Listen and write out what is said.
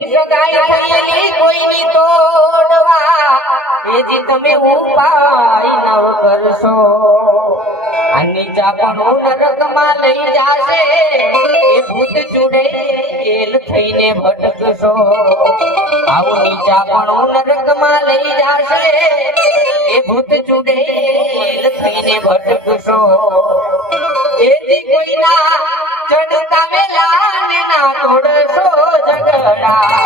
સગાઈ થયેલી કોઈની તોડવા એજી તમે ઉપાય નવ કરશો આ નીચા પણ નરકમાં લઈ જાશે એ ભૂત ચુડેલ થઈને ભટકશો આવું નીચા પણ નરકમાં લઈ જાશે એ ભૂત ચુડેલ થઈને ભટકશો એજી કોઈના ચડતા વેલા ને ના તોડશો ઝઘડા